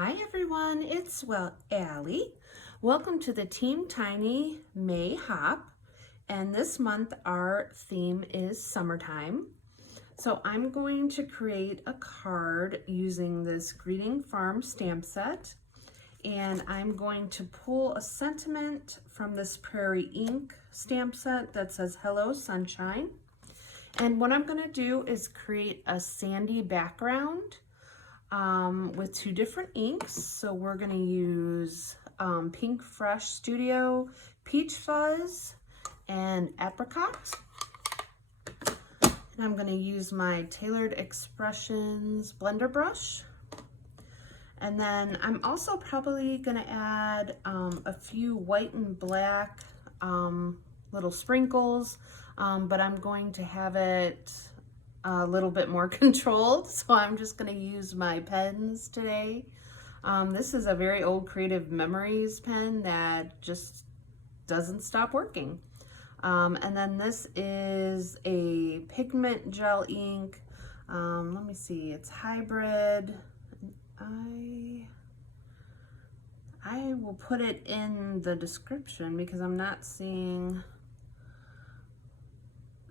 Hi everyone, it's Allie. Welcome to the Team Tiny May Hop, and this month our theme is summertime. So I'm going to create a card using this Greeting Farm stamp set, and I'm going to pull a sentiment from this Prairie ink stamp set that says Hello Sunshine. And what I'm going to do is create a sandy background with two different inks. So we're going to use Pinkfresh Studio, Peach Fuzz, and Apricot. And I'm going to use my Tailored Expressions blender brush. And then I'm also probably going to add a few white and black little sprinkles, but I'm going to have it a little bit more controlled, so I'm just going to use my pens today. This is a very old Creative Memories pen that just doesn't stop working. And then this is a pigment gel ink. Let me see, it's hybrid. I will put it in the description because I'm not seeing,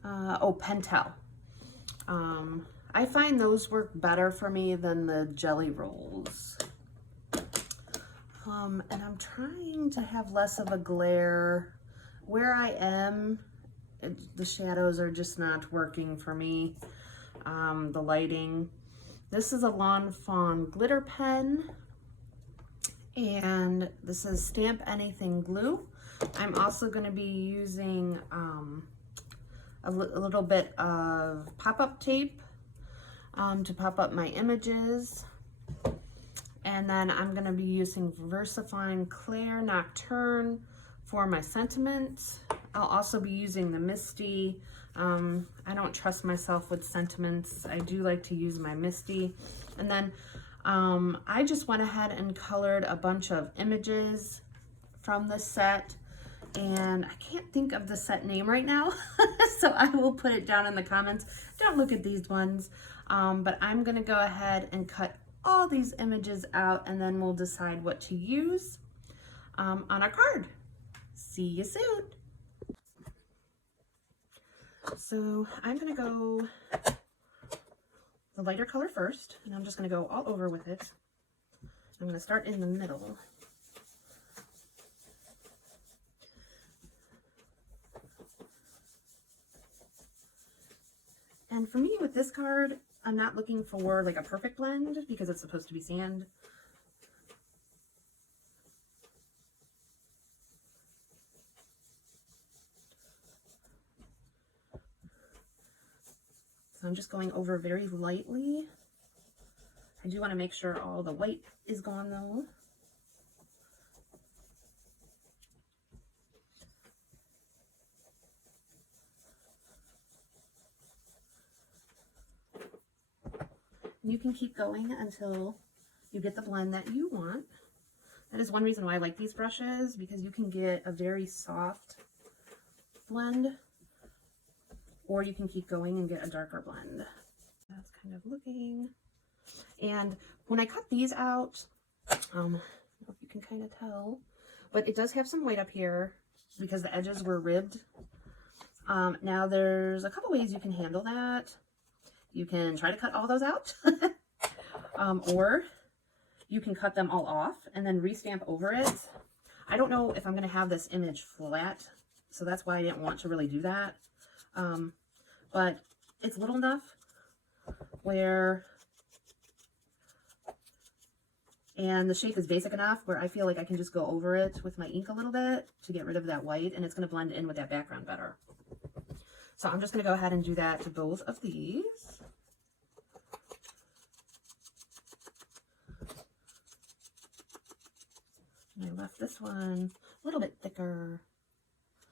oh, Pentel. I find those work better for me than the jelly rolls. And I'm trying to have less of a glare. Where I am, the shadows are just not working for me. The lighting. This is a Fawn glitter pen, and this is Stamp Anything glue. I'm also going to be using a little bit of pop-up tape to pop up my images. And then I'm going to be using VersaFine Claire Nocturne for my sentiments. I'll also be using the Misti. I don't trust myself with sentiments. I do like to use my Misti. And then I just went ahead and colored a bunch of images from the set. And I can't think of the set name right now, so I will put it down in the comments. Don't look at these ones, but I'm going to go ahead and cut all these images out, and then we'll decide what to use on our card. See you soon. So I'm going to go the lighter color first, and I'm just going to go all over with it. I'm going to start in the middle. And for me with this card, I'm not looking for like a perfect blend because it's supposed to be sand. So I'm just going over very lightly. I do want to make sure all the white is gone though. You can keep going until you get the blend that you want. That is one reason why I like these brushes, because you can get a very soft blend, or you can keep going and get a darker blend. That's kind of looking. And when I cut these out, I don't know if you can kind of tell, but it does have some white up here because the edges were ribbed. Now there's a couple ways you can handle that. You can try to cut all those out, or you can cut them all off and then restamp over it. I don't know if I'm going to have this image flat, so that's why I didn't want to really do that. But it's little enough where, and the shape is basic enough where I feel like I can just go over it with my ink a little bit to get rid of that white, and it's going to blend in with that background better. So I'm just going to go ahead and do that to both of these. And I left this one a little bit thicker.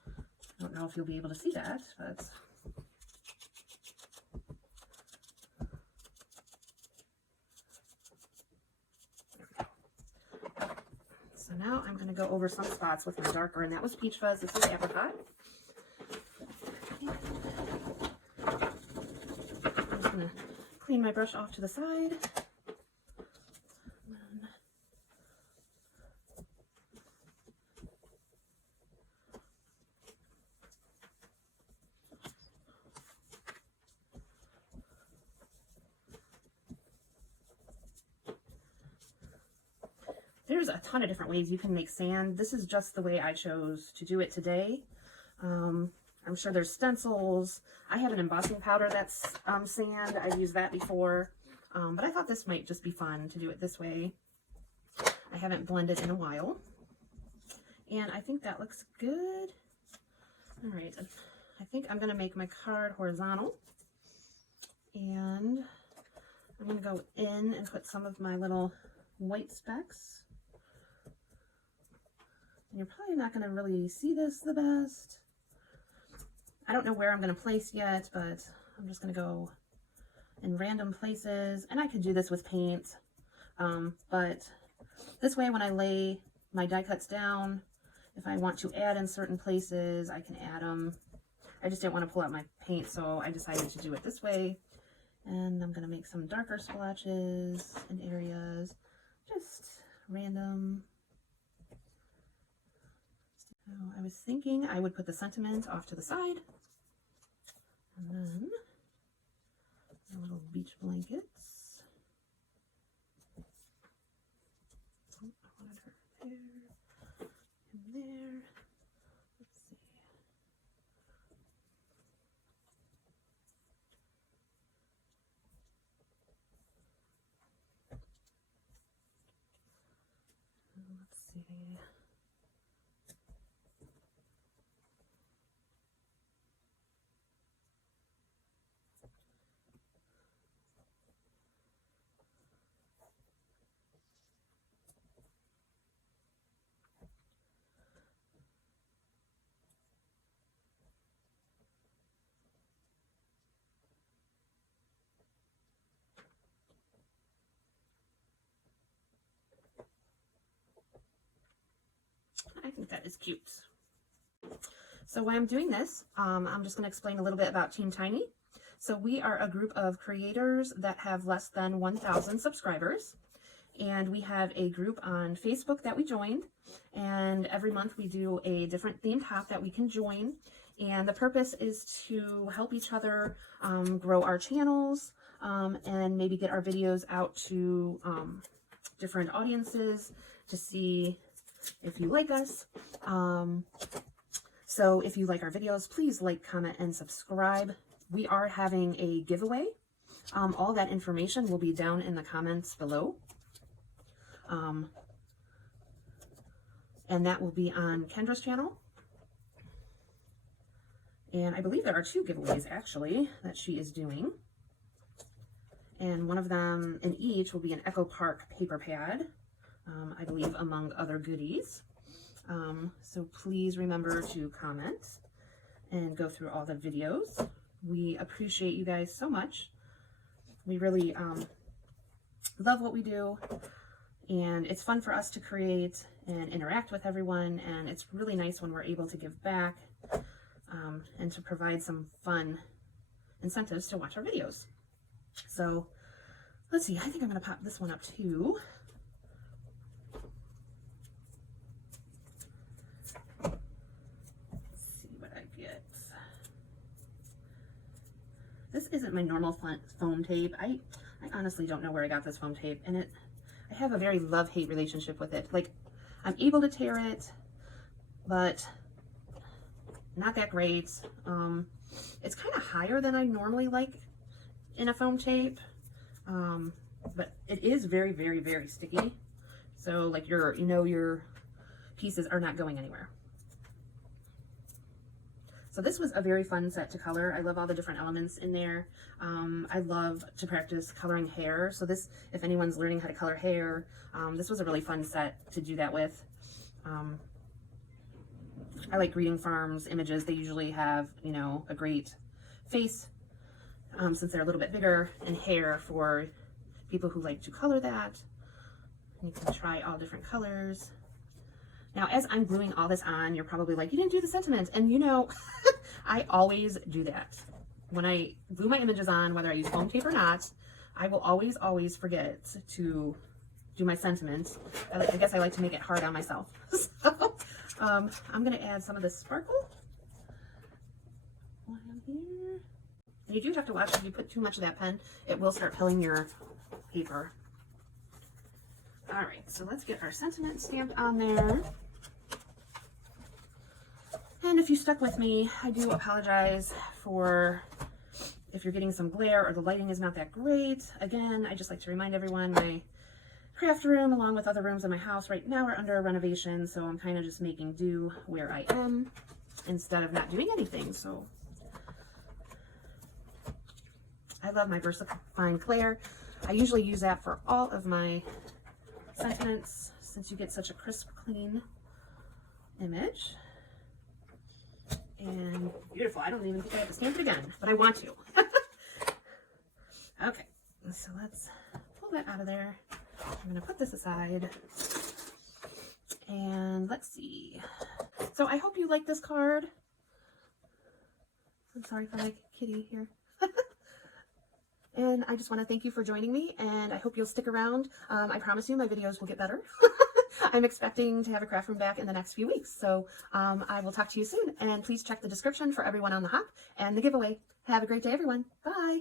I don't know if you'll be able to see that, but there we go. So now I'm going to go over some spots with my darker, and that was Peach Fuzz. This is Apricot. I'm just going to clean my brush off to the side. there's a ton of different ways you can make sand. This is just the way I chose to do it today. I'm sure there's stencils. I have an embossing powder that's sand. I've used that before. But I thought this might just be fun to do it this way. I haven't blended in a while. And I think that looks good. All right, I think I'm gonna make my card horizontal. And I'm gonna go in and put some of my little white specks. And you're probably not gonna really see this the best. I don't know where I'm gonna place yet, but I'm just gonna go in random places. And I could do this with paint, but this way when I lay my die cuts down, if I want to add in certain places, I can add them. I just didn't want to pull out my paint, so I decided to do it this way. And I'm going to make some darker splotches in areas, just random. So I was thinking I would put the sentiment off to the side. And then the little beach blankets. Oh, I wanted her there. There. Let's see. Let's see. I think that is cute. So while I'm doing this, I'm just going to explain a little bit about Team Tiny. So we are a group of creators that have less than 1,000 subscribers. And we have a group on Facebook that we joined. And every month we do a different themed hop that we can join. And the purpose is to help each other grow our channels and maybe get our videos out to different audiences to see if you like us. So if you like our videos, please like, comment, and subscribe. We are having a giveaway. All that information will be down in the comments below. And that will be on Kendra's channel. And I believe there are 2 giveaways actually that she is doing. And one of them in each will be an Echo Park paper pad. I believe among other goodies. So please remember to comment and go through all the videos. We appreciate you guys so much. We really love what we do, and it's fun for us to create and interact with everyone, and it's really nice when we're able to give back and to provide some fun incentives to watch our videos. So let's see, I think I'm going to pop this one up too. This isn't my normal foam tape. I honestly don't know where I got this foam tape, and I have a very love-hate relationship with it. Like, I'm able to tear it, but not that great. It's kind of higher than I normally like in a foam tape, but it is very, very, very sticky. So like your pieces are not going anywhere. So this was a very fun set to color. I love all the different elements in there. I love to practice coloring hair. So this, if anyone's learning how to color hair, this was a really fun set to do that with. I like Greeting Farms images. They usually have, you know, a great face since they're a little bit bigger, and hair for people who like to color that. You can try all different colors. Now, as I'm gluing all this on, you're probably like, you didn't do the sentiment. And you know, I always do that. When I glue my images on, whether I use foam tape or not, I will always forget to do my sentiment. I guess I like to make it hard on myself. So, I'm going to add some of this sparkle while I'm here. And you do have to watch, if you put too much of that pen, it will start pilling your paper. All right, so let's get our sentiment stamped on there. And if you stuck with me, I do apologize for if you're getting some glare or the lighting is not that great. Again, I just like to remind everyone my craft room, along with other rooms in my house right now, are under a renovation, so I'm kind of just making do where I am instead of not doing anything. So I love my VersaFine Clair. I usually use that for all of my sentiments since you get such a crisp, clean image. And beautiful. I don't even think I have to stamp it again, but I want to. Okay, so let's pull that out of there. I'm going to put this aside. And let's see. So I hope you like this card. I'm sorry for my kitty here. And I just want to thank you for joining me, and I hope you'll stick around. I promise you my videos will get better. I'm expecting to have a craft room back in the next few weeks, so I will talk to you soon. And please check the description for everyone on the hop and the giveaway. Have a great day, everyone. Bye.